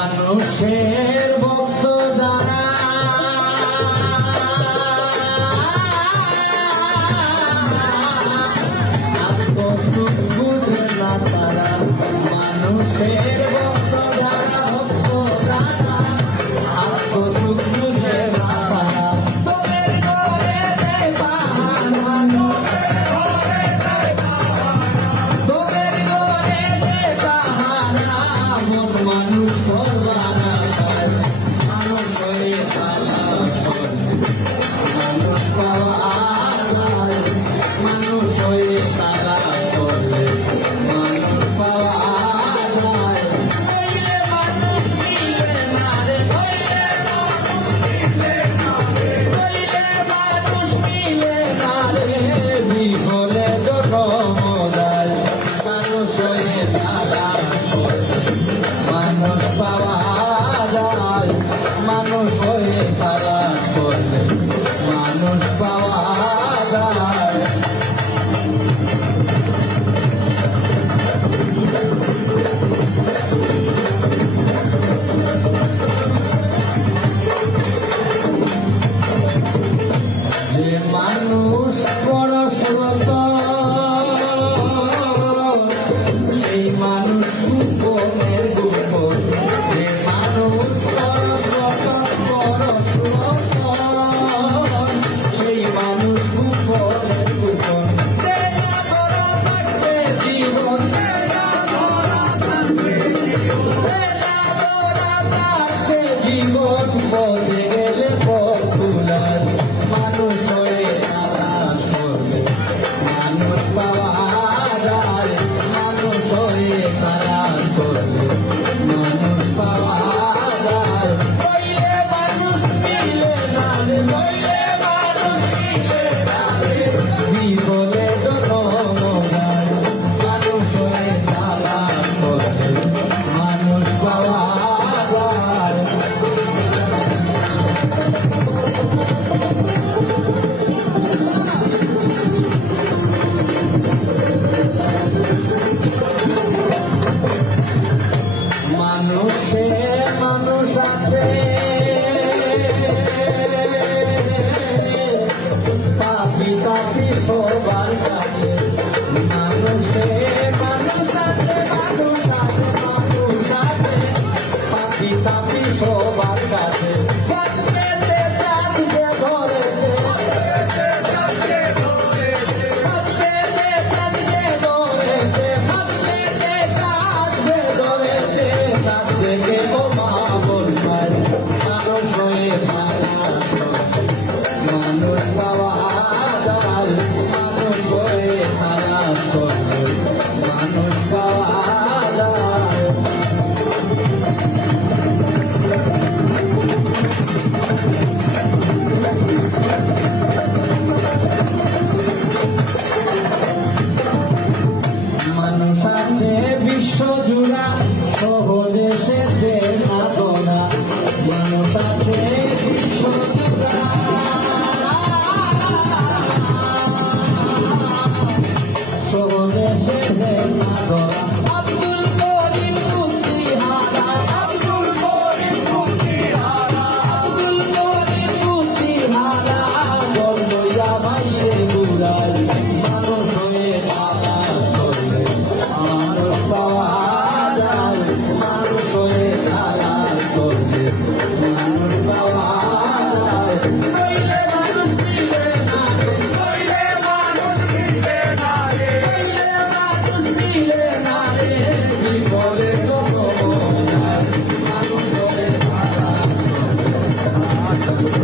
মানুষের ভক্ত যারা আত্মসুখ বুঝে না তারা, মানুষের ভক্ত যারা ভক্ত যারা আত্মসুখ বুঝে না তারা, তোদের ঘরে দেয় বাহানা, তোদের ঘরে দেয় বাহানা, মন মানুষ করবানা চায়, মানুষ হয়ে তারা মানুষ পাওয়া যায়, মানুষ হয়ে তারা করলে মানুষ পাওয়া যায়। হইলে মানুষ মিলে না রে, হইলে মানুষ মিলে না রে, হইলে মানুষ মিলে না রে, বিহলে জনমদায় মানুষ হয়ে তারা করলে মানুষ পাওয়া যায়, মানুষ হয়ে তারা করলে মানুষ পাওয়া যায়। যে মানুষ পরশরত সেই মানুষ গোপনের গোপন, যে মানুষ পরশরত সেই মানুষ গোপনের গোপন, জীবন জীবন বদলে গেলে পথুলার মানুষ হয়ে তালাশ করবে মানুষ পাওয়া যায়, মানুষ হয়ে তালাশ করবে মানুষ পাওয়া যায়। হইলে মানুষ মিলে না রে, হইলে মানুষ মিলে না রে, বিবলে জনমদায় মানুষ হয়ে তালাশ করবে মানুষ পাওয়া যায়। মানুষে মানুষ আছে, পাপি পাপি সবার কাছে, মানুষে মানুষ আছে, মানুষ আছে, মানুষ আছে, পাপি পাপি সবার কাছে, পথ পেতে চাঁদকে ধরেছে, পথ পেতে চাঁদকে ধরেছে, পথ পেতে চাঁদকে ধরেছে, তার থেকে বোমা বর্ষায় মানুষ হয়ে তালাশ করছে মানুষ পাওয়া যায়, মানুষ হয়ে তালাশ করছে মানুষ পাওয়া যায়। মানুষ আছে বিশ্বজুড়া, সহজে সে না গোনা, মানুষ আছে বিশ্বজুড়া, সহজে সে না গোনা। আব্দুল করিম বুদ্ধিহারা, আব্দুল করিম বুদ্ধিহারা, আব্দুল করিম বুদ্ধিহারা, বলইয়া বাইরে ঘুরাই মানুষ হয়ে তালাশ করলে মানুষ পাওয়া যায়, মানুষ হয়ে তালাশ করলে মানুষ পাওয়া যায়। হইলে মানুষ মিলে না রে, হইলে মানুষ মিলে না রে, হইলে মানুষ মিলে না রে, বিফলে জনমদায় মানুষ হয়ে তালাশ করলে